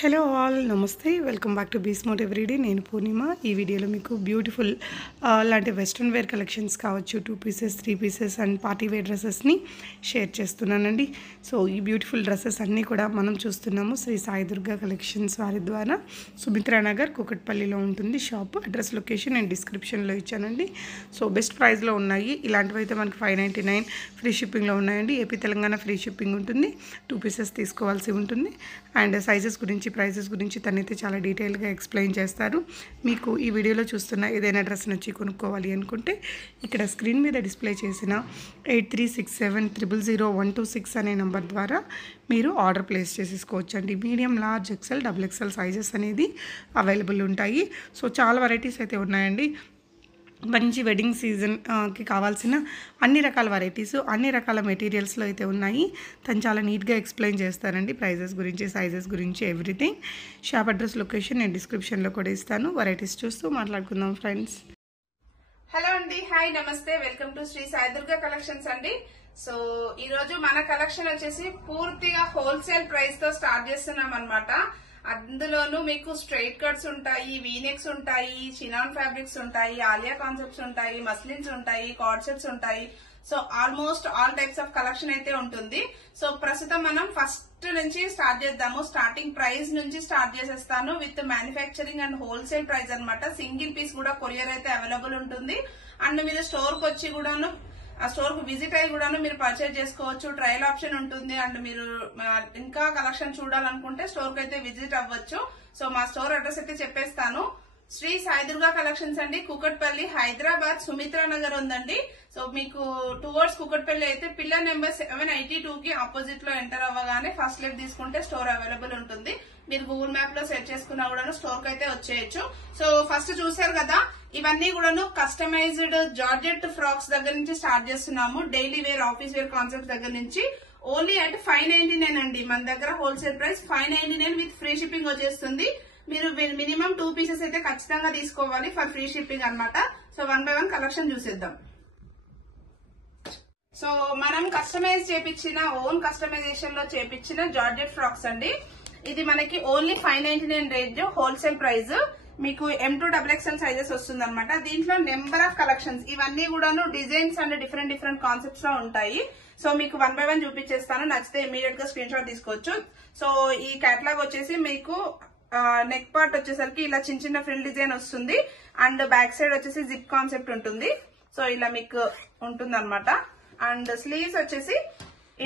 Hello all నమస్తే. Welcome back to బీస్మోట్ everyday నేను పూర్ణిమ. ఈ వీడియోలో మీకు బ్యూటిఫుల్ లాంటి వెస్ట్రన్ వేర్ కలెక్షన్స్ కావచ్చు two pieces three pieces and party wear డ్రెస్సెస్ని share చేస్తున్నానండి. సో ఈ బ్యూటిఫుల్ డ్రెస్సెస్ అన్నీ కూడా మనం చూస్తున్నాము. శ్రీ సాయి దుర్గా కలెక్షన్స్ వారి ద్వారా. సుమిత్రా నగర్ కుకట్పల్లిలో ఉంటుంది షాప్ అడ్రస్ లొకేషన్ నేను డిస్క్రిప్షన్లో ఇచ్చానండి. సో బెస్ట్ ప్రైస్లో ఉన్నాయి. ఇలాంటివి అయితే మనకి ఫైవ్ నైంటీ నైన్ ఫ్రీ షిప్పింగ్లో ఉన్నాయండి. ఏపీ తెలంగాణ ఫ్రీ షిప్పింగ్ ఉంటుంది. టూ పీసెస్ తీసుకోవాల్సి ఉంటుంది. అండ్ సైజెస్ గురించి ప్రైజెస్ గురించి తనైతే చాలా డీటెయిల్గా ఎక్స్ప్లెయిన్ చేస్తారు. మీకు ఈ వీడియోలో చూస్తున్న ఏదైనా డ్రెస్ నచ్చి కొనుక్కోవాలి అనుకుంటే ఇక్కడ స్క్రీన్ మీద డిస్ప్లే చేసిన eight three six seven triple zero one two six అనే నెంబర్ ద్వారా మీరు ఆర్డర్ ప్లేస్ చేసేసుకోవచ్చు అండి medium large XL double XL sizes అనేది అవైలబుల్ ఉంటాయి. సో చాలా వెరైటీస్ అయితే ఉన్నాయండి. మంచి వెడ్డింగ్ సీజన్కి కావాల్సిన అన్ని రకాల వెరైటీస్ అన్ని రకాల మెటీరియల్స్లో అయితే ఉన్నాయి. తను చాలా నీట్గా ఎక్స్ప్లెయిన్ చేస్తారండి ప్రైజెస్ గురించి సైజెస్ గురించి ఎవ్రీథింగ్ షాప్ అడ్రస్ లొకేషన్ నేను డిస్క్రిప్షన్లో కూడా ఇస్తాను. వెరైటీస్ చూస్తూ మాట్లాడుకుందాం ఫ్రెండ్స్ హలో అండి. హాయ్ నమస్తే. Welcome to Shri Saidurga collections అండి. సో ఈ రోజు మన కలెక్షన్ వచ్చేసి పూర్తిగా హోల్సేల్ ప్రైస్తో స్టార్ట్ చేస్తున్నాం అనమాట అందులోనూ మీకు స్ట్రైట్ కట్స్ ఉంటాయి వీనెక్స్ ఉంటాయి చినాన్ ఫ్యాబ్రిక్స్ ఉంటాయి ఆలియా కాన్సెప్ట్స్ ఉంటాయి మస్లిన్స్ ఉంటాయి కార్డ్సెట్స్ ఉంటాయి. So almost all types of collection అయితే ఉంటుంది. సో ప్రస్తుతం మనం ఫస్ట్ నుంచి స్టార్ట్ చేద్దాము. స్టార్టింగ్ ప్రైస్ నుంచి స్టార్ట్ చేసేస్తాను with manufacturing and wholesale price అన్నమాట. సింగిల్ పీస్ కూడా కొరియర్ అయితే అవైలబుల్ ఉంటుంది. అండ్ మీరు స్టోర్కి వచ్చి కూడాను ఆ స్టోర్కు విజిట్ అయ్యి కూడాను మీరు పర్చేజ్ చేసుకోవచ్చు. ట్రయల్ ఆప్షన్ ఉంటుంది. అండ్ మీరు ఇంకా కలెక్షన్ చూడాలనుకుంటే స్టోర్కు అయితే విజిట్ అవ్వచ్చు. సో మా స్టోర్ అడ్రస్ అయితే చెప్పేస్తాను. శ్రీ సాయి దుర్గా కలెక్షన్స్ అండి. కుకట్పల్లి హైదరాబాద్ సుమిత్రా నగర్ ఉందండి. సో మీకు టువర్డ్స్ కుకట్పల్లి అయితే pillar number seven eighty two కి ఆపోజిట్లో ఎంటర్ అవ్వగానే ఫస్ట్ లెఫ్ట్ తీసుకుంటే స్టోర్ అవైలబుల్ ఉంటుంది. మీరు గూగుల్ మ్యాప్లో సెట్ చేసుకున్నా కూడా స్టోర్కి అయితే వచ్చేయచ్చు. సో ఫస్ట్ చూసారు కదా ఇవన్నీ కూడాను కస్టమైజ్డ్ జార్జెట్ ఫ్రాక్స్ దగ్గర నుంచి స్టార్ట్ చేస్తున్నాము. Daily wear office wear concept దగ్గర నుంచి. Only at five ninety nine అండి. మన దగ్గర wholesale price five ninety nine with free shipping వచ్చేస్తుంది. మీరు మినిమం టూ పీసెస్ అయితే ఖచ్చితంగా తీసుకోవాలి ఫర్ ఫ్రీ షిప్పింగ్ అన్నమాట. So one by one collection చూసేద్దాం. సో మనం కస్టమైజ్ చేపించిన ఓన్ కస్టమైజేషన్లో చేపించిన జార్జెట్ ఫ్రాక్స్ అండి. ఇది మనకి only five ninety nine range wholesale price మీకు M to double XL sizes వస్తుంది అనమాట దీంట్లో నెంబర్ ఆఫ్ కలెక్షన్స్ ఇవన్నీ కూడాను డిజైన్స్ అండ్ డిఫరెంట్ డిఫరెంట్ కాన్సెప్ట్స్లో ఉంటాయి. సో మీకు వన్ బై వన్ చూపించేస్తాను నచ్చితే ఇమీడియట్గా స్క్రీన్ షాట్ తీసుకోవచ్చు. సో ఈ కేటలాగ్ వచ్చేసి మీకు నెక్ పార్ట్ వచ్చేసరికి ఇలా చిన్న చిన్న ఫ్రిల్ డిజైన్ వస్తుంది. అండ్ బ్యాక్ సైడ్ వచ్చేసి జిప్ కాన్సెప్ట్ ఉంటుంది. సో ఇలా మీకు ఉంటుంది అనమాట అండ్ స్లీవ్స్ వచ్చేసి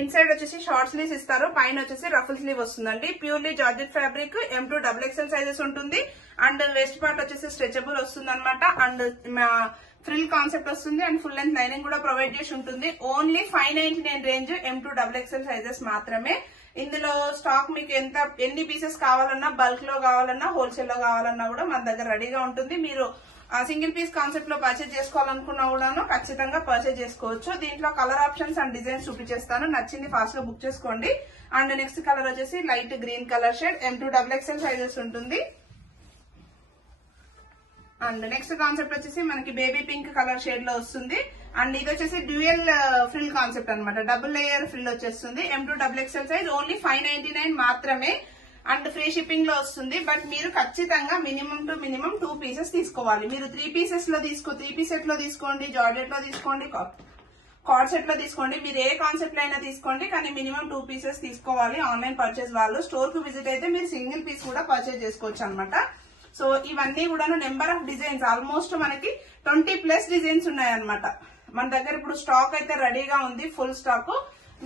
ఇన్సైడ్ వచ్చేసి షార్ట్ స్లీవ్స్ ఇస్తారు పైన వచ్చేసి రఫుల్ స్లీవ్ వస్తుందండి. Purely georgette fabric M to double XL sizes ఉంటుంది. అండ్ వెస్ట్ పార్ట్ వచ్చేసి స్ట్రెచబుల్ వస్తుంది అనమాట అండ్ ఫ్రిల్ కాన్సెప్ట్ వస్తుంది. అండ్ ఫుల్ లెంత్ లైనింగ్ కూడా ప్రొవైడ్ చేసి ఉంటుంది. Only five ninety nine range M to double XL sizes మాత్రమే. ఇందులో స్టాక్ మీకు ఎంత ఎన్ని పీసెస్ కావాలన్నా బల్క్లో కావాలన్నా హోల్సేల్లో కావాలన్నా కూడా మన దగ్గర రెడీగా ఉంటుంది. మీరు సింగిల్ పీస్ కాన్సెప్ట్లో పర్చేజ్ చేసుకోవాలనుకున్నా కూడాను ఖచ్చితంగా పర్చేజ్ చేసుకోవచ్చు. దీంట్లో కలర్ ఆప్షన్స్ అండ్ డిజైన్స్ చూపించేస్తాను. నచ్చింది ఫాస్ట్లో బుక్ చేసుకోండి. అండ్ నెక్స్ట్ కలర్ వచ్చేసి light green colour shade M to double XL sizes ఉంటుంది. అండ్ నెక్స్ట్ కాన్సెప్ట్ వచ్చేసి మనకి బేబీ పింక్ కలర్ షేడ్లో వస్తుంది. అండ్ ఇది వచ్చేసి డ్యూయల్ ఫ్రిల్ కాన్సెప్ట్ అనమాట డబుల్ లేయర్ ఫ్రిల్ వచ్చేస్తుంది. M to double XL size only five nine మాత్రమే. అండ్ ఫ్రీ షిప్పింగ్లో వస్తుంది. బట్ మీరు ఖచ్చితంగా minimum two minimum two pieces తీసుకోవాలి. మీరు త్రీ పీసెస్లో తీసుకో త్రీ పీసెట్లో తీసుకోండి జార్జెట్లో తీసుకోండి కార్డ్ సెట్లో తీసుకోండి మీరు ఏ కాన్సెప్ట్ అయినా తీసుకోండి. కానీ మినిమం టూ పీసెస్ తీసుకోవాలి ఆన్లైన్ పర్చేస్ వాళ్ళు. స్టోర్కు విజిట్ అయితే మీరు సింగిల్ పీస్ కూడా పర్చేస్ చేసుకోవచ్చు అనమాట సో ఇవన్నీ కూడాను నెంబర్ ఆఫ్ డిజైన్స్. ఆల్మోస్ట్ మనకి ట్వంటీ ప్లస్ డిజైన్స్ ఉన్నాయన్నమాట. మన దగ్గర ఇప్పుడు స్టాక్ అయితే రెడీగా ఉంది. Full stock.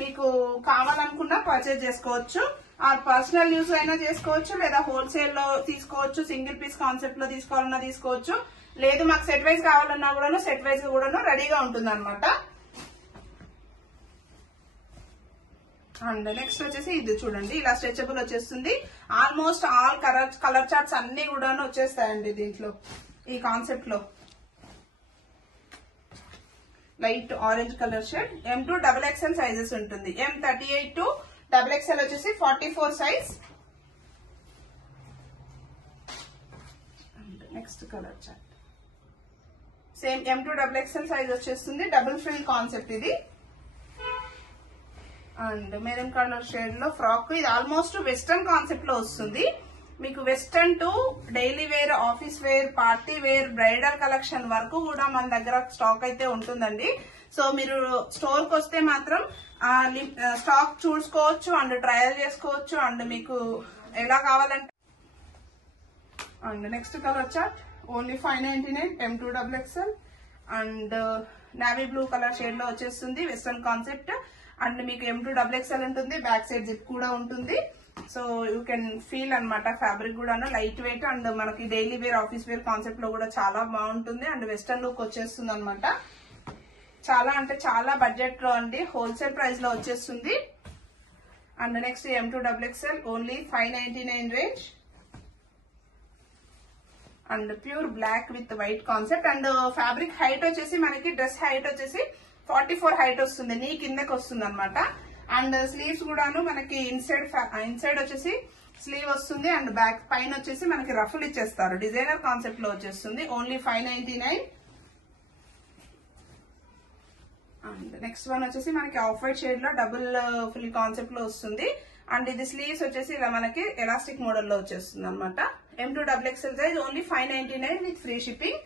మీకు కావాలనుకున్నా పర్చేస్ చేసుకోవచ్చు. పర్సనల్ యూస్ అయినా చేసుకోవచ్చు లేదా హోల్సేల్లో తీసుకోవచ్చు సింగిల్ పీస్ కాన్సెప్ట్లో తీసుకోవాలన్నా తీసుకోవచ్చు. లేదు మాకు సెట్ వైజ్ కావాలన్నా కూడాను సెట్ వైజ్ కూడాను రెడీగా ఉంటుంది అనమాట అండ్ నెక్స్ట్ వచ్చేసి ఇది చూడండి ఇలా స్ట్రెచబుల్ వచ్చేస్తుంది. Almost all colour colour charts అన్ని కూడాను వచ్చేస్తాయండి దీంట్లో ఈ కాన్సెప్ట్లో. Light orange colour shade M to double XL sizes ఉంటుంది. M thirty eight to double XL వచ్చేసి forty four size next colour chart same M to double XL size వచ్చేస్తుంది. Double frill concept ఇది. అండ్ మెరూన్ కలర్ షేడ్లో frock ఇది almost western కాన్సెప్ట్లో వస్తుంది. మీకు western to daily wear office wear party wear bridal collection వరకు కూడా మన దగ్గర స్టాక్ అయితే ఉంటుందండి. సో మీరు స్టోర్కి వస్తే మాత్రం స్టాక్ చూసుకోవచ్చు అండ్ ట్రయల్ చేసుకోవచ్చు అండ్ మీకు ఎలా కావాలంటే and next colour chart only five ninety nine M to double XL and navy blue colour షేడ్లో వచ్చేస్తుంది వెస్టర్న్ కాన్సెప్ట్ అండ్ మీకు ఎం టూ డబుల్ ఎక్స్ఎల్ ఉంటుంది బ్యాక్ సైడ్ జిప్ కూడా ఉంటుంది. సో యూ కెన్ ఫీల్ అనమాట ఫ్యాబ్రిక్ కూడా light weight and మనకి daily wear office wear కాన్సెప్ట్లో కూడా చాలా బాగుంటుంది. అండ్ వెస్ట్రన్ లుక్ వచ్చేస్తుంది అనమాట చాలా అంటే చాలా బడ్జెట్లో అండి. హోల్సేల్ ప్రైస్లో వచ్చేస్తుంది. And next M to double XL only five ninety nine range and pure black with white concept and fabric height వచ్చేసి మనకి డ్రెస్ హైట్ వచ్చేసి ఫార్టీ ఫోర్ హైట్ వస్తుంది. నీ కిందకి వస్తుంది అనమాట అండ్ స్లీవ్స్ కూడాను మనకి ఇన్సైడ్ ఇన్సైడ్ uh, వచ్చేసి స్లీవ్ వస్తుంది. అండ్ బ్యాక్ పైన వచ్చేసి మనకి రఫుల్ ఇచ్చేస్తారు. డిజైనర్ కాన్సెప్ట్లో వచ్చేస్తుంది. Only five ninety nine and next one వచ్చేసి మనకి ఆఫ్ వైట్ షేడ్లో డబుల్ ఫుల్ కాన్సెప్ట్లో వస్తుంది. అండ్ ఇది స్లీవ్స్ వచ్చేసి ఇలా మనకి ఎలాస్టిక్ మోడల్లో వచ్చేస్తుంది అనమాట M to double XL size only five ninety nine with free shipping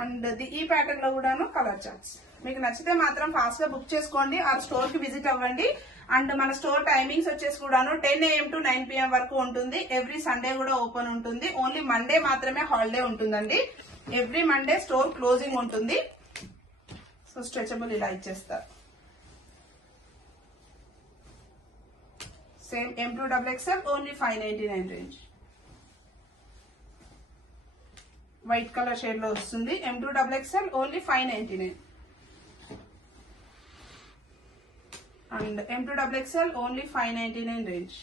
and the ఈ ప్యాటర్న్లో కూడాను కలర్ చార్ట్స్ మీకు నచ్చితే మాత్రం ఫాస్ట్గా బుక్ చేసుకోండి. ఆ స్టోర్కి విజిట్ అవ్వండి. అండ్ మన స్టోర్ టైమింగ్స్ వచ్చేసి కూడాను ten AM to nine PM వరకు ఉంటుంది. ఎవ్రీ సండే కూడా ఓపెన్ ఉంటుంది. ఓన్లీ మండే మాత్రమే హాలిడే ఉంటుందండి. ఎవ్రీ మండే స్టోర్ క్లోజింగ్ ఉంటుంది. సో స్ట్రెచబుల్ ఇలా ఇచ్చేస్తారు. Same M to double XL only five ninety nine range white colour షేడ్లో వస్తుంది. M to double XL only five ninety nine and M to double XL only five ninety nine range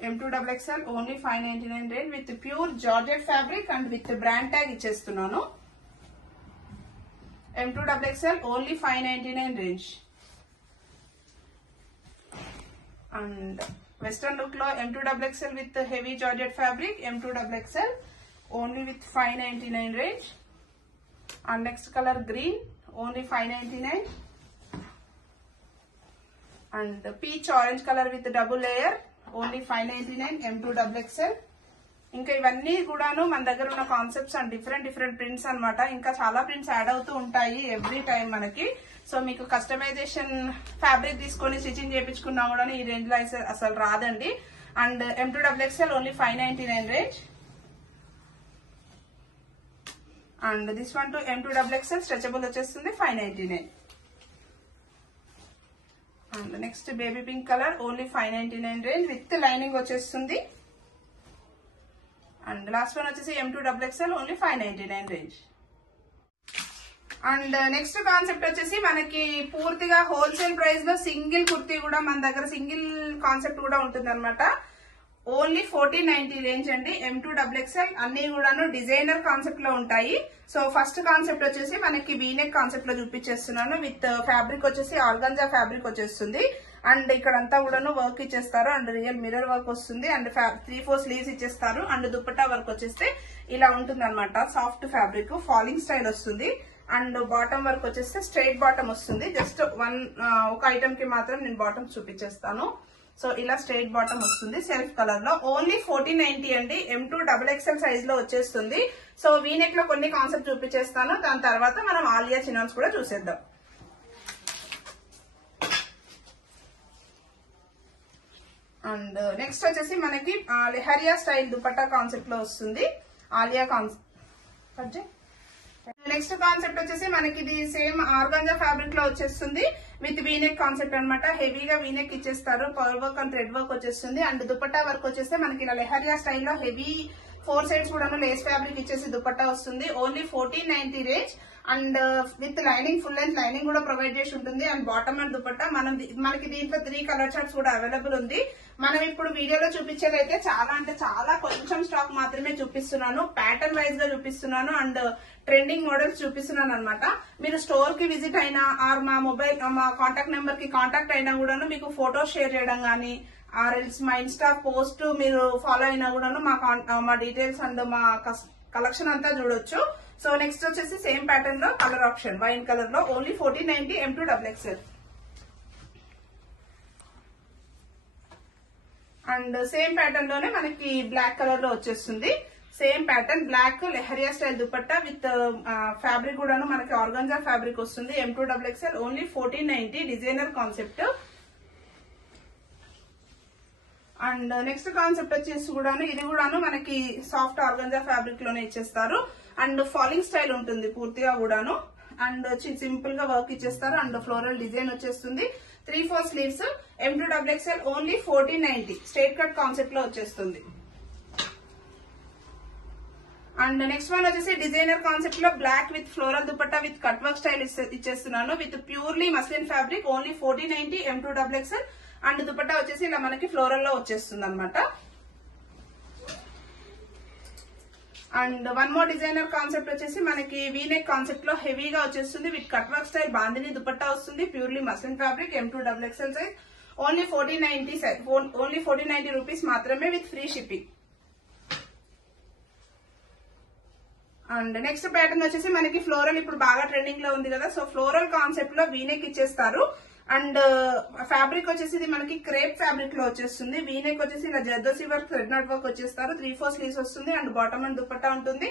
M to double XL only five ninety nine range with pure georgette fabric and with brand tag ఇచ్చేస్తున్నాను. M to double XL only five ninety nine range and western లుక్లో M to double XL with heavy georgette fabric M to double XL only with five ninety nine range and next colour green only five ninety nine and peach orange colour with double layer only five ninety nine M to double XL ఇంకా ఇవన్నీ కూడాను మన దగ్గర ఉన్న concepts and different different prints అనమాట ఇంకా చాలా prints add అవుతూ ఉంటాయి ఎవ్రీ టైం మనకి. సో మీకు కస్టమైజేషన్ ఫ్యాబ్రిక్ తీసుకొని స్టిచింగ్ చేయించుకున్నా కూడా ఈ రేంజ్లో అసలు రాదండి. And M to double XL only five ninety nine range and this one to M to double XL stretchable వచ్చేస్తుంది five ninety nine next baby pink colour only five ninety nine range with lining వచ్చేస్తుంది. And last one వచ్చేసి M to double XL only five ninety nine range and next concept వచ్చేసి మనకి పూర్తిగా wholesale ప్రైస్లో single kurti కూడా మన దగ్గర single concept కూడా ఉంటుంది అనమాట ఓన్లీ ఫోర్టీన్ నైన్టీ రేంజ్ అండి. ఎం టూ డబుల్ ఎక్స్ఎల్ అన్ని కూడాను డిజైనర్ కాన్సెప్ట్లో ఉంటాయి. సో ఫస్ట్ కాన్సెప్ట్ వచ్చేసి మనకి వీనెక్ కాన్సెప్ట్లో చూపించేస్తున్నాను. విత్ ఫ్యాబ్రిక్ వచ్చేసి ఆర్గంజా ఫ్యాబ్రిక్ వచ్చేస్తుంది. అండ్ ఇక్కడంతా కూడాను వర్క్ ఇచ్చేస్తారు. అండ్ రియల్ మిర్రర్ వర్క్ వస్తుంది. అండ్ త్రీ ఫోర్ స్లీవ్స్ ఇచ్చేస్తారు. అండ్ దుప్పటా వర్క్ వచ్చేస్తే ఇలా ఉంటుంది అనమాట సాఫ్ట్ ఫ్యాబ్రిక్ ఫాలింగ్ స్టైల్ వస్తుంది. అండ్ బాటమ్ వర్క్ వచ్చేస్తే స్ట్రైట్ బాటమ్ వస్తుంది. జస్ట్ వన్ ఒక ఐటమ్కి మాత్రం నేను బాటమ్ చూపించేస్తాను. సో ఇలా స్ట్రైట్ బాటమ్ వస్తుంది. సెల్ఫ్ కలర్లో. ఓన్లీ ఫోర్టీన్ నైన్టీ అండి. ఎం టూ డబుల్ ఎక్స్ఎల్ సైజ్లో వచ్చేస్తుంది. సో వీనెక్లో కొన్ని కాన్సెప్ట్ చూపించేస్తాను. దాని తర్వాత మనం ఆలియా చినాన్స్ కూడా చూసేద్దాం. అండ్ నెక్స్ట్ వచ్చేసి మనకి లెహరియా స్టైల్ దుపట్టా కాన్సెప్ట్లో వస్తుంది. ఆలియా కాన్సెప్ట్ నెక్స్ట్ కాన్సెప్ట్ వచ్చేసి మనకి ఇది సేమ్ ఆర్గాంజా ఫ్యాబ్రిక్లో వచ్చేస్తుంది. విత్ వీనెక్ కాన్సెప్ట్ అనమాట హెవీగా వీనెక్ ఇచ్చేస్తారు. Power work and thread work వచ్చేస్తుంది. అండ్ దుపట్టా వర్క్ వచ్చేస్తే మనకి ఇలా లెహరియా స్టైల్లో హెవీ ఫోర్ సైడ్స్ కూడా లేస్ ఫ్యాబ్రిక్ ఇచ్చేసి దుపట్టా వస్తుంది. Only fourteen ninety range. And with lining full length lining కూడా ప్రొవైడ్ చేసి ఉంటుంది. అండ్ బాటమ్ అండ్ దుపట్టా మనం మనకి దీంట్లో త్రీ కలర్ చార్ట్స్ కూడా అవైలబుల్ ఉంది. మనం ఇప్పుడు వీడియోలో చూపించేది అయితే చాలా అంటే చాలా కొంచెం స్టాక్ మాత్రమే చూపిస్తున్నాను. ప్యాటర్న్ వైజ్గా చూపిస్తున్నాను. అండ్ ట్రెండింగ్ మోడల్స్ చూపిస్తున్నాను అనమాట మీరు స్టోర్కి విజిట్ అయినా ఆర్ మా మొబైల్ మా కాంటాక్ట్ నెంబర్కి కాంటాక్ట్ అయినా కూడాను మీకు ఫోటో షేర్ చేయడం గానీ ఆర్ ఎల్స్ మా ఇన్స్టా పోస్ట్ మీరు ఫాలో అయినా కూడాను మా కాన్- మా డీటెయిల్స్ అండ్ మా కలెక్షన్ అంతా చూడొచ్చు. సో నెక్స్ట్ వచ్చేసి సేమ్ ప్యాటర్న్లో కలర్ ఆప్షన్. వైన్ కలర్లో only fourteen ninety M two double XL and same ప్యాటర్న్లోనే మనకి బ్లాక్ కలర్లో వచ్చేస్తుంది. Same pattern black leheriya style dupatta with fabric కూడాను మనకి ఆర్గంజా ఫ్యాబ్రిక్ వస్తుంది. M two double XL only fourteen ninety designer concept. And next concept వచ్చేసి కూడాను ఇది కూడాను మనకి సాఫ్ట్ ఆర్గంజా ఫ్యాబ్రిక్లోనే ఇచ్చేస్తారు. అండ్ ఫాలింగ్ స్టైల్ ఉంటుంది పూర్తిగా కూడాను. అండ్ సింపుల్గా వర్క్ ఇచ్చేస్తారు. అండ్ ఫ్లోరల్ డిజైన్ వచ్చేస్తుంది. Three four sleeves M two double XL only fourteen ninety straight cut కాన్సెప్ట్లో వచ్చేస్తుంది. అండ్ నెక్స్ట్ వన్ వచ్చేసి డిజైనర్ కాన్సెప్ట్లో black with floral dupatta with cut work style ఇచ్చేస్తున్నాను. With purely muslin fabric only forty ninety M two double XL. And dupatta వచ్చేసి ఇలా మనకి ఫ్లోరల్లో వచ్చేస్తుంది అనమాట and one more designer concept వచ్చేసి మనకి వీనెక్ కాన్సెప్ట్లో హెవీగా వచ్చేస్తుంది. With cut work style bandhani dupatta వస్తుంది. Purely muslin fabric M two double XL size only forty ninety only forty ninety rupees మాత్రమే with free shipping. And next pattern వచ్చేసి మనకి floral ఇప్పుడు బాగా ట్రెండింగ్లో ఉంది కదా. సో ఫ్లోరల్ కాన్సెప్ట్లో వీనెక్ ఇచ్చేస్తారు. అండ్ ఫ్యాబ్రిక్ వచ్చేసి ఇది మనకి క్రేప్ ఫ్యాబ్రిక్లో వచ్చేస్తుంది. వీనెక్ వచ్చేసి ఇలా zardozi work thread knot work వచ్చేస్తారు. త్రీ ఫోర్ స్లీవ్స్ వస్తుంది. అండ్ బాటమ్ అండ్ దుపట్టా ఉంటుంది.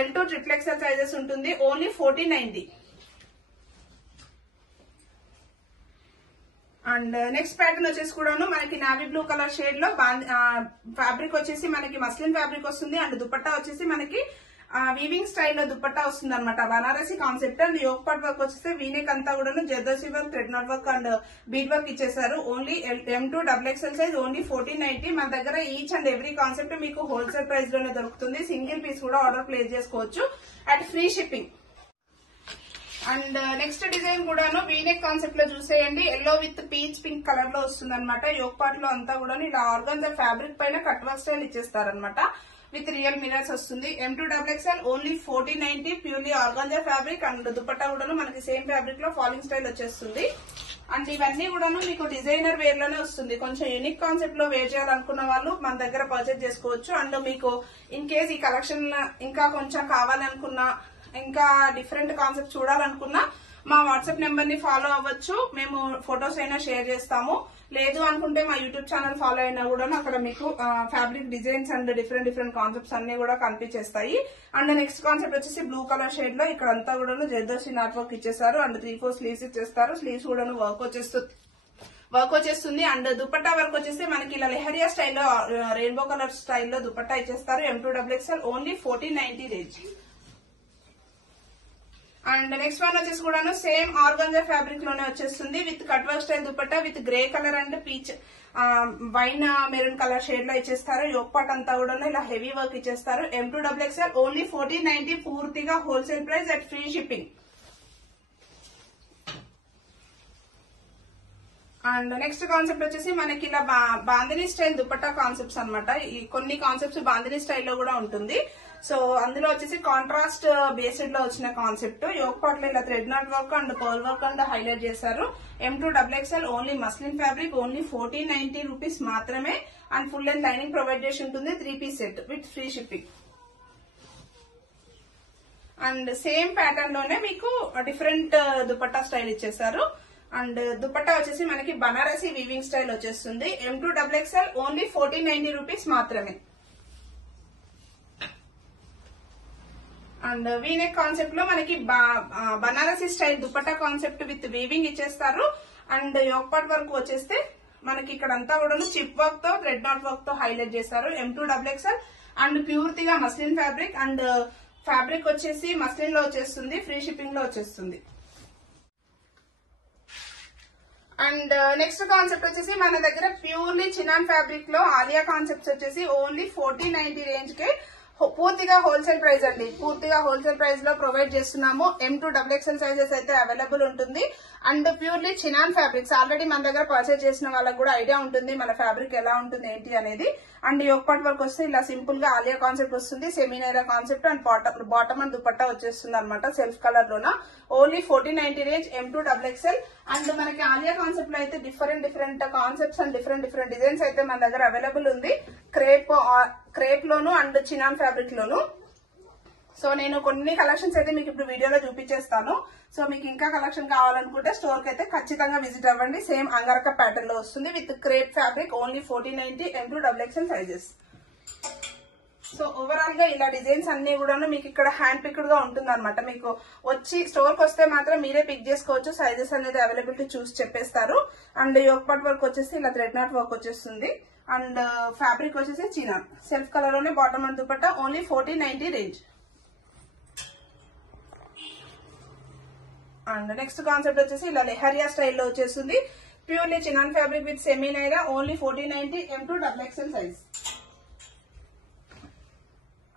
L two triple XL sizes ఉంటుంది. Only fourteen ninety and next pattern వచ్చేసి కూడాను మనకి నావీ బ్లూ కలర్ షేడ్లో ఫ్యాబ్రిక్ వచ్చేసి మనకి మస్లిన్ ఫ్యాబ్రిక్ వస్తుంది. అండ్ దుపట్టా వచ్చేసి మనకి వీవింగ్ స్టైల్లో దుపట్టా వస్తుంది అనమాట బనారసి కాన్సెప్ట్ అండ్ యోగ్ పట్ వర్క్ వచ్చేస్తే వీనెక్ అంతా కూడా zardozi work thread knot work and bead work ఇచ్చేసారు only M two double XL size only fourteen ninety మన దగ్గర ఈచ్ అండ్ ఎవ్రీ కాన్సెప్ట్ మీకు హోల్సేల్ ప్రైస్లోనే దొరుకుతుంది. సింగిల్ పీస్ కూడా ఆర్డర్ ప్లేస్ చేసుకోవచ్చు. And free shipping and next design కూడాను V neck కాన్సెప్ట్లో చూసేయండి. ఎల్లో విత్ పీచ్ పింక్ కలర్లో వస్తుంది అనమాట యోగ్ పార్ట్లో అంతా కూడా ఇలా ఆర్గన్జా ఫ్యాబ్రిక్ పైన కట్ వర్క్ స్టైల్ ఇచ్చేస్తారనమాట విత్ రియల్ మిరర్స్ వస్తుంది. M two double XL only forty ninety purely organza fabric and dupatta కూడాను మనకి సేమ్ ఫ్యాబ్రిక్లో ఫాలింగ్ స్టైల్ వచ్చేస్తుంది. అండ్ ఇవన్నీ కూడాను మీకు డిజైనర్ వేర్లోనే వస్తుంది. కొంచెం యూనిక్ కాన్సెప్ట్లో వేర్ చేయాలనుకున్న వాళ్ళు మన దగ్గర పర్చేజ్ చేసుకోవచ్చు. అండ్ మీకు ఇన్ కేస్ ఈ కలెక్షన్ ఇంకా కొంచెం కావాలనుకున్నా ఇంకా డిఫరెంట్ కాన్సెప్ట్ చూడాలనుకున్నా మా వాట్సాప్ నెంబర్ని ఫాలో అవ్వచ్చు. మేము ఫొటోస్ అయినా షేర్ చేస్తాము. లేదు అనుకుంటే మా యూట్యూబ్ ఛానల్ ఫాలో అయినా కూడా అక్కడ మీకు fabric designs and different different concepts అన్ని కూడా కనిపించేస్తాయి. అండ్ నెక్స్ట్ కాన్సెప్ట్ వచ్చేసి బ్లూ కలర్ షేడ్లో ఇక్కడ అంతా కూడా జర్దర్శి నాట్ వర్క్ ఇచ్చేస్తారు అండ్ త్రీ ఫోర్ స్లీవ్స్ ఇచ్చేస్తారు. స్లీవ్స్ కూడా వర్క్ వచ్చేస్తుంది. వర్క్ వచ్చేస్తుంది. అండ్ దుపట్టా వర్క్ వచ్చేసి మనకి ఇలా లెహరియా స్టైల్లో రెయిన్బో కలర్ స్టైల్లో దుపట్టా ఇచ్చేస్తారు. M two double XL only fourteen ninety range and next one వచ్చేసి కూడాను సేమ్ ఆర్గంజా ఫ్యాబ్రిక్లోనే వచ్చేస్తుంది with cut work style dupatta with grey colour and peach wine maroon colour షేడ్లో ఇచ్చేస్తారు. యోక్ పాట్ అంతా కూడా ఇలా హెవీ వర్క్ ఇచ్చేస్తారు. M two double XL only fourteen ninety పూర్తిగా wholesale price at free shipping and next concept వచ్చేసి మనకి ఇలా బా- బాందిని స్టైల్ దుపట్టా కాన్సెప్ట్స్ అనమాట ఈ కొన్ని కాన్సెప్ట్స్ బాందిని స్టైల్లో కూడా ఉంటుంది. సో అందులో వచ్చేసి కాంట్రాస్ట్ బేస్డ్లో వచ్చిన కాన్సెప్ట్ యోగ్ పాట్లో ఇలా thread knot work and pearl work and highlight చేశారు. M two double XL only muslin fabric only fourteen ninety rupees మాత్రమే. And full and lining provide చేసి ఉంటుంది three piece set with free shipping and same ప్యాటర్న్లోనే మీకు different dupatta style ఇచ్చేసారు and dupatta వచ్చేసి మనకి Banarasi weaving style వచ్చేస్తుంది. M two double XL only fourteen ninety rupees మాత్రమే. And V neck కాన్సెప్ట్లో మనకి బా- Banarasi style dupatta concept with weaving ఇచ్చేస్తారు. అండ్ యోక్పాట్ వర్క్ వచ్చేస్తే మనకి ఇక్కడ అంతా కూడా చిప్ వర్క్తో థ్రెడ్ నాట్ వర్క్తో హైలైట్ చేస్తారు. M two double and and ప్యూర్తిగా muslin fabric. And fabric వచ్చేసి మస్లిన్లో వచ్చేస్తుంది ఫ్రీ షిప్పింగ్లో వచ్చేస్తుంది. అండ్ నెక్స్ట్ కాన్సెప్ట్ వచ్చేసి మన దగ్గర ప్యూర్లీ చినాన్ ఫ్యాబ్రిక్లో ఆలియా కాన్సెప్ట్స్ వచ్చేసి ఓన్లీ ఫోర్టీ నైన్టీ రేంజ్ కే పూర్తిగా హోల్సేల్ ప్రైస్ అండి. పూర్తిగా హోల్సేల్ ప్రైస్లో ప్రొవైడ్ చేస్తున్నాము. M two double XL sizes అయితే అవైలబుల్ ఉంటుంది. And purely chinon fabrics. Already మన దగ్గర పర్చేజ్ చేసిన వాళ్ళకి కూడా ఐడియా ఉంటుంది మన ఫ్యాబ్రిక్ ఎలా ఉంటుంది ఏంటి అనేది. అండ్ యోగపాట్ వరకు వస్తే ఇలా సింపుల్గా ఆలియా కాన్సెప్ట్ వస్తుంది సెమీనైరా concept and bottom and dupatta వచ్చేస్తుంది అనమాట సెల్ఫ్ కలర్ లోన. Only forty ninety range M two double XL and మనకి ఆలియా కాన్సెప్ట్లో అయితే different different concepts and different different designs అయితే మన దగ్గర అవైలబుల్ ఉంది. క్రేప్ క్రేప్ లోను అండ్ చినాన్ ఫ్యాబ్రిక్ లోను. సో నేను కొన్ని కలెక్షన్స్ అయితే మీకు ఇప్పుడు వీడియోలో చూపించేస్తాను. సో మీకు ఇంకా కలెక్షన్ కావాలనుకుంటే స్టోర్కి అయితే ఖచ్చితంగా విజిట్ అవ్వండి. సేమ్ అంగరక ప్యాటర్న్లో వస్తుంది. With crepe fabric only fourteen ninety M two double XL sizes so ఓవరాల్గా ఇలా డిజైన్స్ అన్ని కూడా మీకు ఇక్కడ హ్యాండ్ పిక్డ్గా ఉంటుంది అనమాట మీకు వచ్చి స్టోర్కి వస్తే మాత్రం మీరే పిక్ చేసుకోవచ్చు. సైజెస్ అనేది అవైలబిలిటీ చూసి చెప్పేస్తారు. అండ్ యోగపాట్ వర్క్ వచ్చేసి ఇలా థ్రెడ్ నాట్ వర్క్ వచ్చేస్తుంది. అండ్ ఫ్యాబ్రిక్ uh, వచ్చేసి చీనా సెల్ఫ్ కలర్లోనే bottom and dupatta only fourteen ninety range and next concept వచ్చేసి ఇలా లెహరియా స్టైల్లో వచ్చేస్తుంది. Purely chinon fabric with semi Naira only fourteen ninety M two double XL size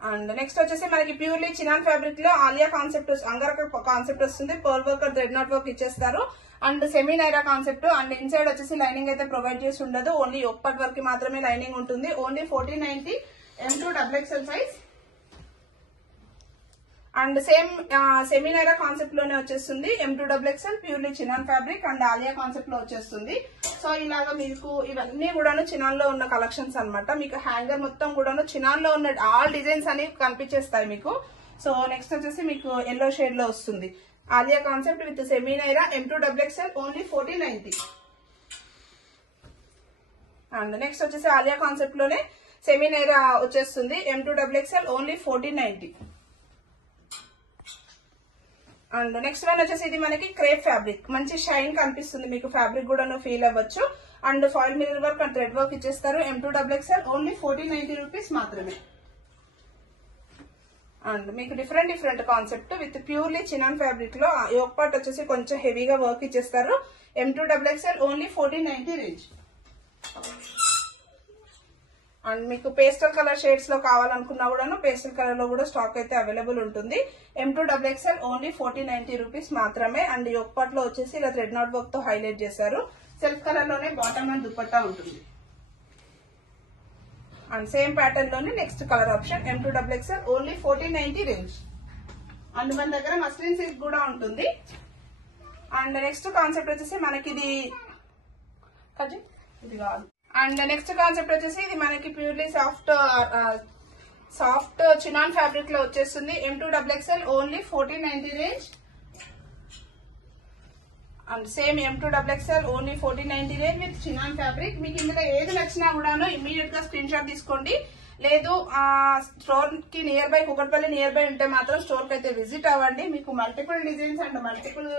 and next వచ్చేసి మనకి ప్యూర్లీ చినాన్ ఫ్యాబ్రిక్లో ఆలియా కాన్సెప్ట్ అంగరక కాన్సెప్ట్ వస్తుంది. Pearl work thread knot work ఇచ్చేస్తారు. And semi Naira concept and inside వచ్చేసి lining అయితే provide చేసి ఉండదు. Only ఒప్పటి work మాత్రమే లైనింగ్ ఉంటుంది. Only fourteen ninety M two double XL size and same సెమీనైరా కాన్సెప్ట్లోనే వచ్చేస్తుంది. M two double XL purely chinon fabric and Alia కాన్సెప్ట్లో వచ్చేస్తుంది. సో ఇలాగా మీకు ఇవన్నీ కూడాను చినాన్లో ఉన్న కలెక్షన్స్ అనమాట మీకు హ్యాంగర్ మొత్తం కూడాను చినాన్లో ఉన్న ఆల్ డిజైన్స్ అనేవి కనిపించేస్తాయి మీకు. సో నెక్స్ట్ వచ్చేసి మీకు ఎల్లో షేడ్లో వస్తుంది. Alia concept with సెమీనైరా M two double XL only fourteen ninety and next వచ్చేసి ఆలియా కాన్సెప్ట్లోనే సెమీనైరా వచ్చేస్తుంది. M two double XL only fourteen ninety and next one వచ్చేసి ఇది మనకి క్రేప్ ఫ్యాబ్రిక్. మంచి షైన్ కనిపిస్తుంది. మీకు ఫ్యాబ్రిక్ కూడా ఫీల్ అవ్వచ్చు. And foil mirror work and thread work ఇచ్చేస్తారు. M to double XL only fourteen ninety rupees మాత్రమే. అండ్ మీకు different different concept with purely chinon ఫ్యాబ్రిక్లో యోక్ పార్ట్ వచ్చేసి కొంచెం హెవీగా వర్క్ ఇచ్చేస్తారు. M to double XL only fourteen ninety range. And మీకు pastel colour షేడ్స్లో కావాలనుకున్నా కూడాను పేస్టల్ కలర్లో కూడా స్టాక్ అయితే అవైలబుల్ ఉంటుంది. M two double XL only forty ninety rupees మాత్రమే. అండ్ యొక్కట్లో వచ్చేసి ఇలా థ్రెడ్ నాట్ వర్క్తో హైలైట్ చేశారు. సెల్ఫ్ కలర్లోనే బాటమ్ అండ్ దుపట్టా ఉంటుంది. And same ప్యాటర్న్లోనే next colour option M to double XL only fourteen ninety range and మన దగ్గర మస్లిన్ సిల్క్ కూడా ఉంటుంది. అండ్ నెక్స్ట్ కాన్సెప్ట్ వచ్చేసి మనకి ఇది కజీ ఇది కాదు. అండ్ నెక్స్ట్ కాన్సెప్ట్ వచ్చేసి ఇది మనకి ప్యూర్లీ సాఫ్ట్ సాఫ్ట్ చినాన్ ఫ్యాబ్రిక్లో వచ్చేస్తుంది. M two double XL only fourteen ninety range and same M two double XL only fourteen ninety range with chinon fabric మీకు ఇందులో ఏది నచ్చినా కూడాను ఇమీడియట్గా స్క్రీన్ షాట్ తీసుకోండి. లేదు స్టోర్కి near by Kukatpally near by ఉంటే మాత్రం స్టోర్కి అయితే విజిట్ అవ్వండి. మీకు multiple designs and multiple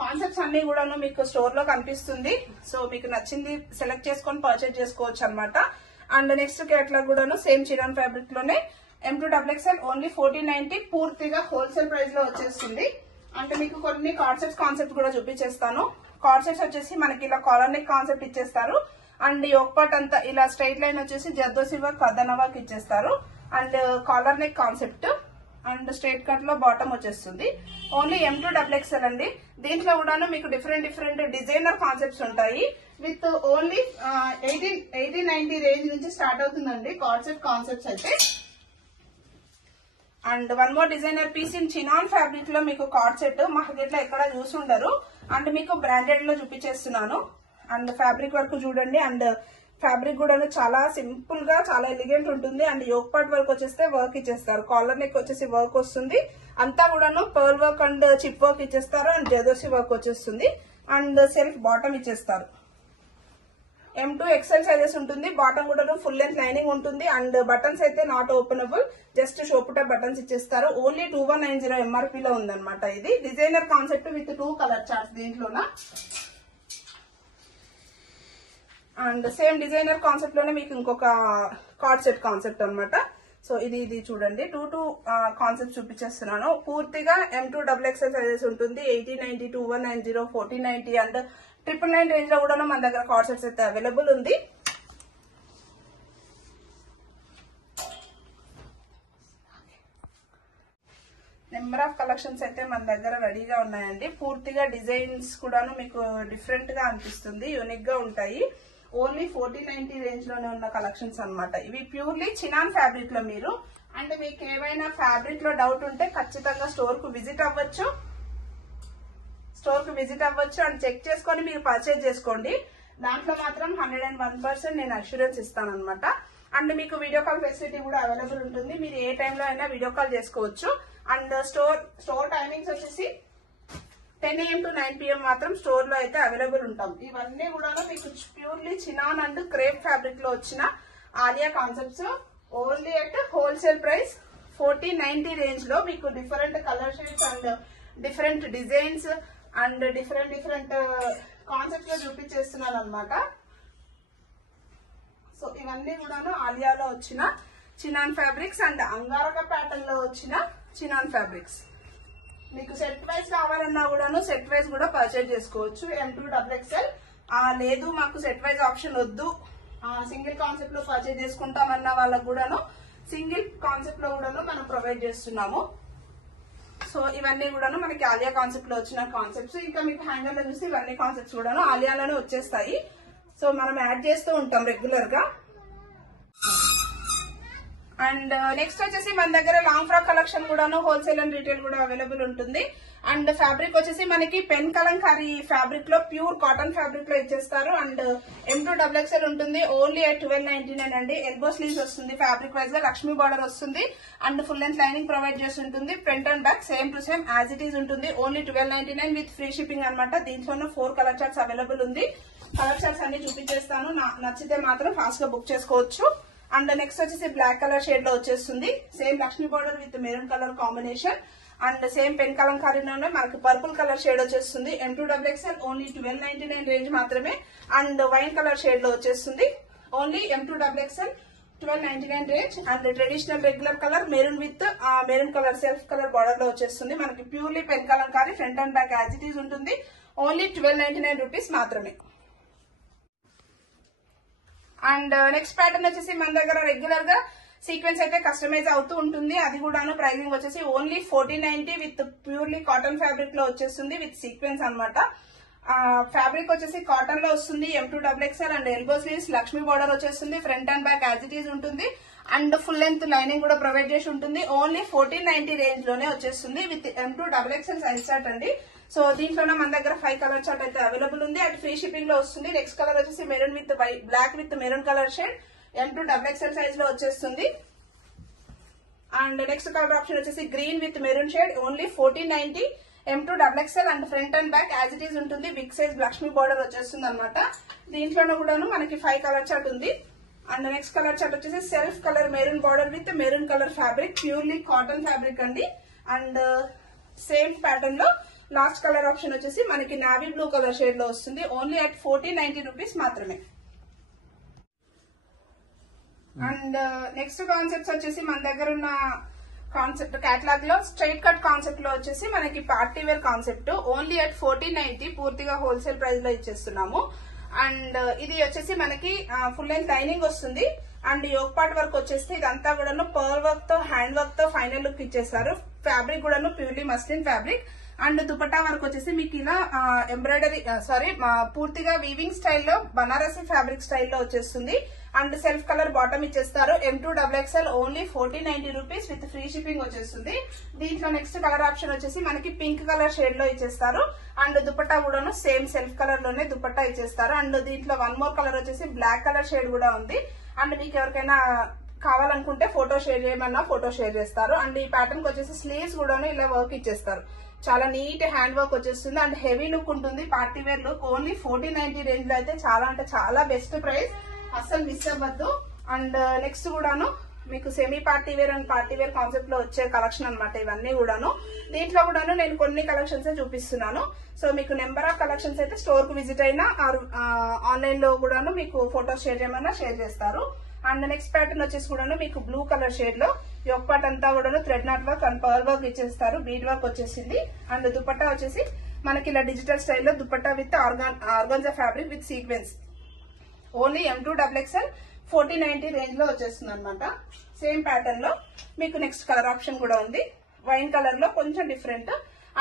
concepts అన్ని కూడాను మీకు స్టోర్లో కనిపిస్తుంది. సో మీకు నచ్చింది సెలెక్ట్ చేసుకొని పర్చేజ్ చేసుకోవచ్చు అనమాట అండ్ నెక్స్ట్ కేటలాగ్ కూడాను same chinon ఫ్యాబ్రిక్లోనే M two double XL only fourteen ninety పూర్తిగా హోల్సేల్ ప్రైస్లో వచ్చేస్తుంది. అంటే మీకు కొన్ని కాన్సెప్ట్ కాన్సెప్ట్ కూడా చూపించేస్తాను. కాన్సెప్ట్స్ వచ్చేసి మనకి ఇలా కాలర్ నెక్ కాన్సెప్ట్ ఇచ్చేస్తారు. అండ్ పార్ట్ అంతా ఇలా స్ట్రైట్ లైన్ వచ్చేసి జర్దోసి వర్క్ కదన వర్క్ ఇచ్చేస్తారు. And collar neck concept. And straight కట్లో బాటమ్ వచ్చేస్తుంది. Only M to double XL అండి. దీంట్లో కూడాను మీకు డిఫరెంట్ డిఫరెంట్ డిజైనర్ కాన్సెప్ట్స్ ఉంటాయి. With only eighteen eighteen ninety range నుంచి స్టార్ట్ అవుతుందండి కాన్సెప్ట్ కాన్సెప్ట్స్ అయితే. And one more designer piece in chinon ఫ్యాబ్రిక్లో మీకు కార్డ్ సెట్ మార్కెట్లో ఎక్కడ చూసుండరు అండ్ మీకు బ్రాండెడ్లో చూపించేస్తున్నాను. అండ్ ఫ్యాబ్రిక్ వర్క్ చూడండి అండ్ ఫ్యాబ్రిక్ కూడా చాలా సింపుల్గా చాలా ఎలిగెంట్ ఉంటుంది. అండ్ యోక్ పార్ట్ వర్క్ వచ్చేస్తే వర్క్ ఇచ్చేస్తారు. కాలర్ నెక్ వచ్చేసి వర్క్ వస్తుంది. అంతా కూడాను pearl work and chip work ఇచ్చేస్తారు. అండ్ జదోసి వర్క్ వచ్చేస్తుంది. అండ్ సెల్ఫ్ బాటమ్ ఇచ్చేస్తారు. ఎం టూ ఎక్సెల్ సైజెస్ ఉంటుంది. బాటమ్ కూడా ఫుల్ లెంత్ లైనింగ్ ఉంటుంది. అండ్ బటన్స్ అయితే నాట్ ఓపెనబుల్ జస్ట్ షోపుట బటన్స్ ఇచ్చేస్తారు. Only two one nine zero MRP లో ఉందన్నమాట ఇది. Designer concept with two colour charts దీంట్లోన? And same designer కాన్సెప్ట్లోనే మీకు ఇంకొక కార్డ్ సెట్ కాన్సెప్ట్ అనమాట సో ఇది ఇది చూడండి. టూ టూ కాన్సెప్ట్ చూపించేస్తున్నాను. పూర్తిగా M to double XL sizes ఉంటుంది. Eighty ninety two one nine zero forty ninety and triple nine రేంజ్లో కూడా మన దగ్గర కార్డ్ సెట్స్ అయితే అవైలబుల్ ఉంది. నెంబర్ ఆఫ్ కలెక్షన్స్ అయితే మన దగ్గర రెడీగా ఉన్నాయండి. పూర్తిగా డిజైన్స్ కూడాను మీకు డిఫరెంట్గా అనిపిస్తుంది. యూనిక్గా ఉంటాయి. ఓన్లీ ఫోర్టీ నైన్టీ రేంజ్లోనే ఉన్న కలెక్షన్స్ అనమాట ఇవి ప్యూర్లీ చినాన్ ఫ్యాబ్రిక్లో మీరు. అండ్ మీకు ఏమైనా ఫ్యాబ్రిక్లో డౌట్ ఉంటే ఖచ్చితంగా స్టోర్కు విజిట్ అవ్వచ్చు. స్టోర్కు విజిట్ అవ్వచ్చు అండ్ చెక్ చేసుకొని మీరు పర్చేజ్ చేసుకోండి. దాంట్లో మాత్రం హండ్రెడ్ అండ్ వన్ పర్సెంట్ నేను అష్యూరెన్స్ ఇస్తాను అనమాట అండ్ మీకు వీడియో కాల్ ఫెసిలిటీ కూడా అవైలబుల్ ఉంటుంది. మీరు ఏ టైంలో అయినా వీడియో కాల్ చేసుకోవచ్చు. అండ్ స్టోర్ స్టోర్ టైమింగ్స్ వచ్చేసి ten AM to nine PM మాత్రం స్టోర్లో అయితే అవైలబుల్ ఉంటాం. ఇవన్నీ కూడా మీకు ప్యూర్లీ చినాన్ అండ్ క్రేప్ ఫ్యాబ్రిక్లో వచ్చిన Alia concepts. Only at wholesale price forty ninety రేంజ్లో మీకు different colour shades and different designs and different different కాన్సెప్ట్లో చూపించేస్తున్నాను అనమాట సో ఇవన్నీ కూడాను ఆలియాలో వచ్చిన చినాన్ ఫ్యాబ్రిక్స్ అండ్ అంగారక ప్యాటర్న్లో వచ్చిన చినాన్ ఫ్యాబ్రిక్స్. మీకు సెట్ వైజ్ కావాలన్నా కూడాను సెట్ వైజ్ కూడా పర్చేజ్ చేసుకోవచ్చు. ఎం టూ డబుల్ ఎక్స్ఎల్ లేదు మాకు సెట్ వైజ్ ఆప్షన్ వద్దు. సింగిల్ కాన్సెప్ట్లో పర్చేజ్ చేసుకుంటామన్న వాళ్ళకు కూడాను సింగిల్ కాన్సెప్ట్లో కూడాను మనం ప్రొవైడ్ చేస్తున్నాము. సో ఇవన్నీ కూడాను మనకి ఆలియా కాన్సెప్ట్లో వచ్చిన కాన్సెప్ట్స్ ఇంకా మీకు హ్యాంగర్లో చూస్తే ఇవన్నీ కాన్సెప్ట్స్ కూడాను ఆలియాలోనే వచ్చేస్తాయి. సో మనం యాడ్ చేస్తూ ఉంటాం రెగ్యులర్గా. అండ్ uh, నెక్స్ట్ వచ్చేసి మన దగ్గర లాంగ్ ఫ్రాక్ కలెక్షన్ కూడాను హోల్సేల్ అండ్ రీటైల్ కూడా అవైలబుల్ ఉంటుంది. అండ్ ఫ్యాబ్రిక్ వచ్చేసి మనకి పెన్ కలంకారీ ఫ్యాబ్రిక్లో ప్యూర్ కాటన్ ఫ్యాబ్రిక్లో ఇచ్చేస్తారు. And M to double XL ఉంటుంది. Only at twelve ninety nine అండి. ఎల్బో స్లీవ్స్ వస్తుంది. ఫ్యాబ్రిక్ వైజ్గా లక్ష్మీ బార్డర్ వస్తుంది. And full length lining provide చేసి ఉంటుంది. Front and back same to same as it is ఉంటుంది. Only twelve ninety nine with free shipping అనమాట దీంట్లోనే ఫోర్ కలర్ చార్ట్స్ అవైలబుల్ ఉంది. కలర్ చార్ట్స్ అన్ని చూపించేస్తాను. నా- నచ్చితే మాత్రం ఫాస్ట్గా బుక్ చేసుకోవచ్చు. అండ్ నెక్స్ట్ వచ్చేసి బ్లాక్ కలర్ షేడ్లో వచ్చేస్తుంది. Same Lakshmi border with maroon colour combination and same pen కలంకారీలోనే మనకి పర్పుల్ కలర్ షేడ్ వచ్చేస్తుంది. M to double XL only twelve ninety nine range మాత్రమే. అండ్ వైన్ కలర్ షేడ్లో వచ్చేస్తుంది. Only M to double XL twelve ninety nine range and traditional regular colour maroon with maroon colour self colour బార్డర్లో వచ్చేస్తుంది. మనకి purely pen kalamkari front and back as it ఉంటుంది. Only twelve ninety nine rupees మాత్రమే. And next pattern వచ్చేసి మన దగ్గర రెగ్యులర్గా sequence అయితే కస్టమైజ్ అవుతూ ఉంటుంది. అది కూడాను ప్రైసింగ్ వచ్చేసి only fourteen ninety with purely cotton ఫ్యాబ్రిక్లో వచ్చేస్తుంది విత్ సీక్వెన్స్ అనమాట ఫ్యాబ్రిక్ వచ్చేసి కాటన్లో వస్తుంది M to double XL and elbow sleeves Lakshmi border వచ్చేస్తుంది front and back as it is ఉంటుంది. అండ్ ఫుల్ లెంత్ లైనింగ్ కూడా ప్రొవైడ్ చేసి ఉంటుంది. ఓన్లీ ఫోర్టీన్ నైన్టీ రేంజ్లోనే వచ్చేస్తుంది with M to double XL size chart అండి. సో దీంట్లోనే మన దగ్గర ఫైవ్ కలర్ చార్ట్ అయితే అవైలబుల్ ఉంది. అండ్ ఫ్రీ షిప్పింగ్లో వస్తుంది. నెక్స్ట్ కలర్ వచ్చేసి maroon with black with maroon colour shade M to double XL సైజ్లో వచ్చేస్తుంది. అండ్ నెక్స్ట్ కలర్ ఆప్షన్ వచ్చేసి green with maroon shade only fourteen ninety M to double XL and front and back as it is ఉంటుంది. Big size Lakshmi border వచ్చేస్తుంది అనమాట దీంట్లోనూ కూడాను మనకి five colour chart ఉంది. అండ్ నెక్స్ట్ కలర్ చార్ట్ వచ్చేసి self colour maroon border with maroon colour fabric purely cotton fabric అండి. And same ప్యాటర్న్లో లాస్ట్ కలర్ ఆప్షన్ వచ్చేసి మనకి నావీ బ్లూ కలర్ షేడ్లో వస్తుంది. Only at fourteen ninety rupees మాత్రమే. And uh, next concepts వచ్చేసి మన దగ్గర ఉన్న కాన్సెప్ట్ కేటలాగ్లో స్ట్రైట్ కట్ కాన్సెప్ట్లో వచ్చేసి మనకి party wear concept only at fourteen ninety పూర్తిగా హోల్సేల్ ప్రైస్లో ఇచ్చేస్తున్నాము. అండ్ uh, ఇది వచ్చేసి మనకి ఫుల్ లెంత్ లైనింగ్ వస్తుంది. అండ్ యోగ్ పార్ట్ వర్క్ వచ్చేసి ఇదంతా కూడాను పర్ వర్క్తో హ్యాండ్ వర్క్తో ఫైనల్ లుక్ ఇచ్చేస్తారు. ఫ్యాబ్రిక్ కూడాను purely muslin fabric and dupatta work వచ్చేసి మీకు ఇలా ఎంబ్రాయిడరీ సారీ పూర్తిగా వీవింగ్ స్టైల్లో బనారసి ఫ్యాబ్రిక్ స్టైల్లో వచ్చేస్తుంది. అండ్ సెల్ఫ్ కలర్ బాటమ్ ఇచ్చేస్తారు. M to double XL only forty ninety rupees with free shipping వచ్చేస్తుంది. దీంట్లో నెక్స్ట్ కలర్ ఆప్షన్ వచ్చేసి మనకి పింక్ కలర్ షేడ్లో ఇచ్చేస్తారు. అండ్ దుపట్టా కూడాను సేమ్ సెల్ఫ్ కలర్లోనే దుపట్టా ఇచ్చేస్తారు. అండ్ దీంట్లో వన్ మోర్ కలర్ వచ్చేసి బ్లాక్ కలర్ షేడ్ కూడా ఉంది. అండ్ మీకు ఎవరికైనా కావాలనుకుంటే ఫోటో షేర్ చేయమన్నా ఫోటో షేర్ చేస్తారు. అండ్ ఈ ప్యాటర్న్ వచ్చేసి స్లీవ్స్ కూడా ఇలా వర్క్ ఇచ్చేస్తారు. చాలా నీట్ హ్యాండ్ వర్క్ వచ్చేస్తుంది. అండ్ హెవీ లుక్ ఉంటుంది. Party wear look only forty ninety రేంజ్లో అయితే చాలా అంటే చాలా బెస్ట్ ప్రైస్. అస్సలు మిస్ అవ్వద్దు. అండ్ uh, నెక్స్ట్ కూడాను మీకు semi party wear and party wear కాన్సెప్ట్లో వచ్చే కలెక్షన్ అనమాట ఇవన్నీ కూడాను. దీంట్లో కూడాను నేను కొన్ని కలెక్షన్స్ చూపిస్తున్నాను. సో మీకు నెంబర్ ఆఫ్ కలెక్షన్స్ అయితే స్టోర్కు విజిట్ అయినా ఆన్లైన్లో కూడాను మీకు ఫోటోస్ షేర్ చేయమన్నా షేర్ చేస్తారు. అండ్ నెక్స్ట్ ప్యాటర్న్ వచ్చేసి కూడాను మీకు బ్లూ కలర్ షేడ్లో యొక్క పార్ట్ అంతా కూడా thread knot work and pearl work ఇచ్చేస్తారు. బీడ్ వర్క్ వచ్చేసింది. అండ్ దుపట్టా వచ్చేసి మనకి ఇలా డిజిటల్ స్టైల్లో dupatta with organ organza fabric with sequins. Only M to double XL forty ninety రేంజ్లో వచ్చేస్తుంది అనమాట సేమ్ ప్యాటర్న్లో మీకు నెక్స్ట్ కలర్ ఆప్షన్ కూడా ఉంది. వైన్ కలర్లో కొంచెం డిఫరెంట్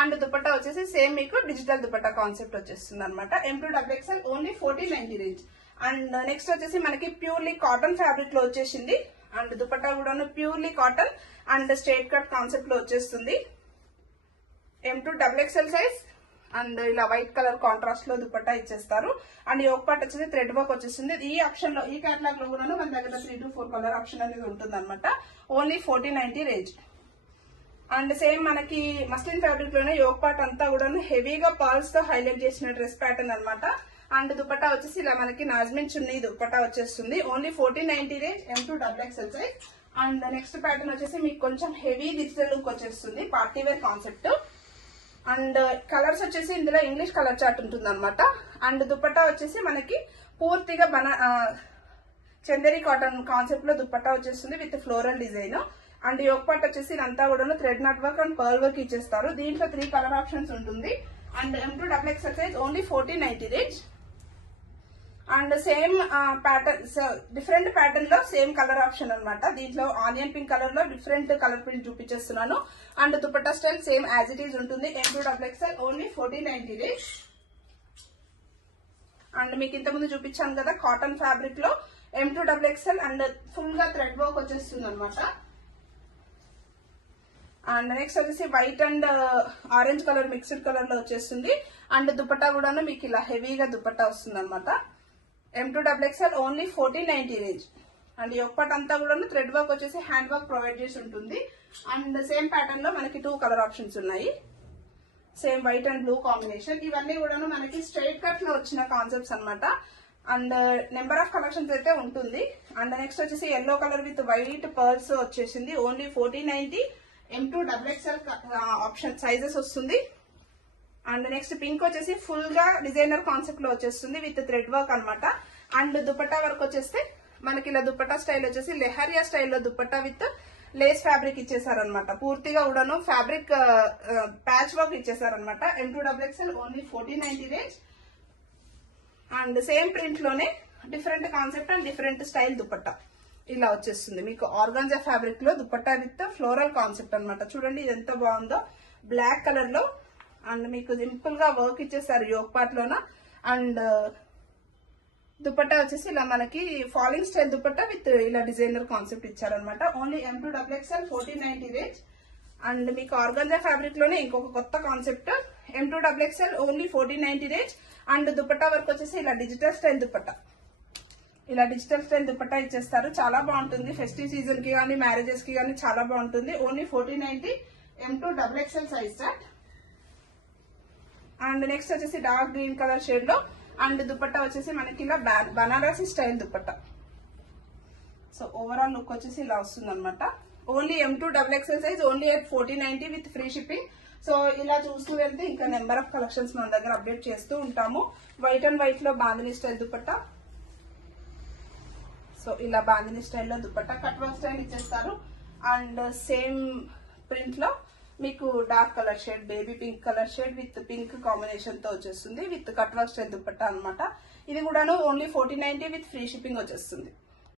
అండ్ దుపట్టా వచ్చేసి సేమ్ మీకు డిజిటల్ దుపట్టా కాన్సెప్ట్ వచ్చేస్తుంది అనమాట M to double XL only forty ninety range. And next వచ్చేసి మనకి ప్యూర్లీ కాటన్ ఫ్యాబ్రిక్లో వచ్చేసింది. అండ్ దుపట్టా కూడా purely cotton and straight cut కాన్సెప్ట్లో వచ్చేస్తుంది M to double XL size and ఇలా వైట్ కలర్ కాంట్రాస్ట్లో దుపట్టా ఇచ్చేస్తారు. అండ్ యోగ పార్ట్ వచ్చేసి థ్రెడ్ వర్క్ వచ్చేస్తుంది ఈ ఆప్షన్లో ఈ కేటలాగ్లో కూడా మన దగ్గర three to four colour option అనేది ఉంటుంది అనమాట only forty ninety range and same మనకి మస్లిన్ ఫ్యాబ్రిక్లోనే యోగ పార్ట్ అంతా కూడా హెవీగా పాల్స్తో హైలైట్ చేసిన డ్రెస్ ప్యాటర్న్ అనమాట అండ్ దుపట్టా వచ్చేసి ఇలా మనకి నాజ్మిన్ చున్నీ దుపట్టా వచ్చేస్తుంది. Only fourteen ninety range M to double XL size and next pattern వచ్చేసి మీకు కొంచెం హెవీ డిజిటల్ లుక్ వచ్చేస్తుంది party wear concept and colours వచ్చేసి ఇందులో ఇంగ్లీష్ కలర్ చార్ట్ ఉంటుంది అనమాట అండ్ దుపట్టా వచ్చేసి మనకి పూర్తిగా బన చందరి చందేరి కాటన్ కాన్సెప్ట్లో దుపట్టా వచ్చేస్తుంది with floral design and yoke వచ్చేసి ఇదంతా కూడా thread knot work and pearl work ఇచ్చేస్తారు. దీంట్లో త్రీ కలర్ ఆప్షన్స్ ఉంటుంది. And M to double XL size only fourteen ninety range. And same pattern different ప్యాటర్న్లో సేమ్ కలర్ ఆప్షన్ అనమాట దీంట్లో onion pink కలర్లో different colour print చూపించేస్తున్నాను. And dupatta style same as it is ఉంటుంది. M to double XL only fourteen ninety and మీకు ఇంతకుముందు చూపించాను కదా cotton ఫ్యాబ్రిక్లో M to double XL and ఫుల్గా థ్రెడ్ వర్క్ వచ్చేస్తుంది అనమాట అండ్ నెక్స్ట్ వచ్చేసి white and orange colour mixed కలర్లో వచ్చేస్తుంది. అండ్ దుపట్టా కూడా మీకు ఇలా హెవీగా దుపట్టా వస్తుంది అనమాట M to double XL only fourteen ninety range and ఈ ఒక్కటి కూడా థ్రెడ్ వర్క్ వచ్చేసి హ్యాండ్ వర్క్ ప్రొవైడ్ చేసి ఉంటుంది. అండ్ సేమ్ ప్యాటర్న్లో మనకి టూ కలర్ ఆప్షన్స్ ఉన్నాయి. Same white and blue combination ఇవన్నీ కూడాను మనకి స్ట్రైట్ కట్లో వచ్చిన కాన్సెప్ట్స్ అనమాట అండ్ నెంబర్ ఆఫ్ కలెక్షన్స్ అయితే ఉంటుంది. అండ్ నెక్స్ట్ వచ్చేసి yellow colour with white pearls వచ్చేసింది. Only fourteen ninety M to double XL option sizes వస్తుంది. అండ్ నెక్స్ట్ పింక్ వచ్చేసి ఫుల్గా డిజైనర్ కాన్సెప్ట్లో వచ్చేస్తుంది విత్ థ్రెడ్ వర్క్ అనమాట అండ్ దుపట్టా వర్క్ వచ్చేస్తే మనకి ఇలా దుపట్టా స్టైల్ వచ్చేసి లెహరియా స్టైల్లో దుపట్టా విత్ లేస్ ఫ్యాబ్రిక్ ఇచ్చేసారనమాట పూర్తిగా కూడాను fabric patch work ఇచ్చేసారనమాట M to double XL only fourteen ninety range and same ప్రింట్లోనే different concept and different style dupatta. ఇలా వచ్చేస్తుంది. మీకు ఆర్గాన్జా ఫ్యాబ్రిక్లో దుపట్టా విత్ ఫ్లోరల్ కాన్సెప్ట్ అనమాట చూడండి ఇది ఎంత బాగుందో. బ్లాక్ కలర్లో అండ్ మీకు సింపుల్గా వర్క్ ఇచ్చేసారు యోగ్ పార్ట్ లోన. అండ్ uh, దుపట్టా వచ్చేసి ఇలా మనకి ఫాలింగ్ స్టైల్ దుపట్టా విత్ ఇలా డిజైనర్ కాన్సెప్ట్ ఇచ్చారనమాట only M to double XL fourteen ninety range and మీకు ఆర్గంజా ఫ్యాబ్రిక్లోనే ఇంకొక కొత్త concept M to double XL only fourteen ninety range and dupatta work వచ్చేసి ఇలా డిజిటల్ స్టైల్ దుపట్టా. ఇలా డిజిటల్ స్టైల్ దుపట్టా ఇచ్చేస్తారు. చాలా బాగుంటుంది. ఫెస్టివ్ సీజన్కి కానీ మ్యారేజెస్కి కానీ చాలా బాగుంటుంది. Only fourteen ninety M to double XL size sir and next వచ్చేసి డార్క్ గ్రీన్ కలర్ షేడ్లో అండ్ దుపట్టా వచ్చేసి మనకి ఇలా Banarasi style dupatta. So overall look వచ్చేసి ఇలా వస్తుంది అనమాట only M to double XL size only at forty ninety with free shipping so ఇలా చూస్తూ వెళ్తే ఇంకా నెంబర్ ఆఫ్ కలెక్షన్స్ మన దగ్గర అప్డేట్ చేస్తూ ఉంటాము. వైట్ అండ్ వైట్లో బాందిని స్టైల్ దుపట్టా. సో ఇలా బాందిని స్టైల్లో దుపట్టా కట్ వర్క్ స్టైల్ ఇచ్చేస్తారు. అండ్ సేమ్ ప్రింట్లో మీకు dark colour shade baby pink colour shade with pink కాంబినేషన్తో వచ్చేస్తుంది with cut work style dupatta అన్నమాట. ఇది కూడాను only forty ninety with free shipping వచ్చేస్తుంది.